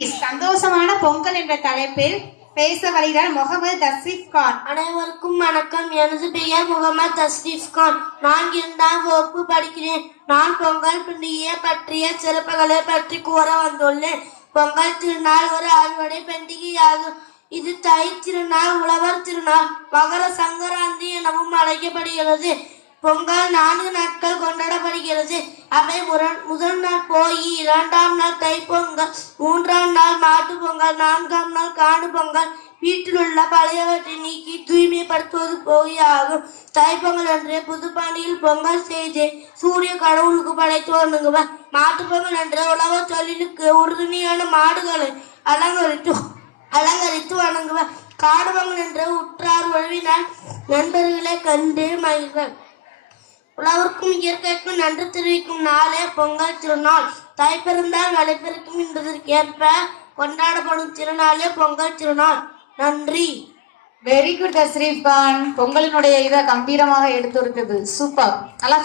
சந்தோஷமான பொங்கல் என்ற தலைப்பில் பேச வருகிறார் முகமது தஸ்ரீப் கான். அனைவருக்கும் வணக்கம். எனது பெயர் முகமது தஸ்ரீப் கான். நான் 2ஆம் வகுப்பு படிக்கிறேன். நான் பொங்கல் பண்டிகையை பற்றிய சிறப்புகளை பற்றி கூற வந்துள்ளேன். பொங்கல் திருநாள் ஒரு அறுவடை பண்டிகையாகும். இது தை திருநாள், உழவர் திருநாள், மகர சங்கராந்தி எனவும் அழைக்கப்படுகிறது. பொங்கல் 4 நாட்கள் கொண்டாடப்படுகிறது. அவை முதல் நாள் போகி, 2ஆம் நாள் தைப்பொங்கல், 3ஆம் நாள் மாட்டு பொங்கல், 4ஆம் நாள் காணு பொங்கல். வீட்டில் உள்ள பழையவற்றை நீக்கி தூய்மைப்படுத்துவது போகி ஆகும். தைப்பொங்கல் அன்று புதுப்பாண்டியில் பொங்கல் செய்து சூரிய கடவுளுக்கு படைத்து வணங்குவர். மாட்டுப்பொங்கல் அன்று உழவர் தொழிலுக்கு உறுதுணையான மாடுகளை அலங்கரித்து வணங்குவர். காடு பொங்கல் என்ற உற்றார் உறவினர் நண்பர்களை கண்டு மகிழ்வர். உழவருக்கும் இயற்கைக்கும் நன்றி தெரிவிக்கும் நாளே பொங்கல் திருநாள். தை பிறந்தால் மழை பிறக்கும் என்பதற்கேற்ப கொண்டாடப்படும் திருநாளே பொங்கல் திருநாள். நன்றி. Very good Tashreef Khan. பொங்கலினுடைய இதை கம்பீரமாக எடுத்துரைத்தது. சூப்பர். நல்லா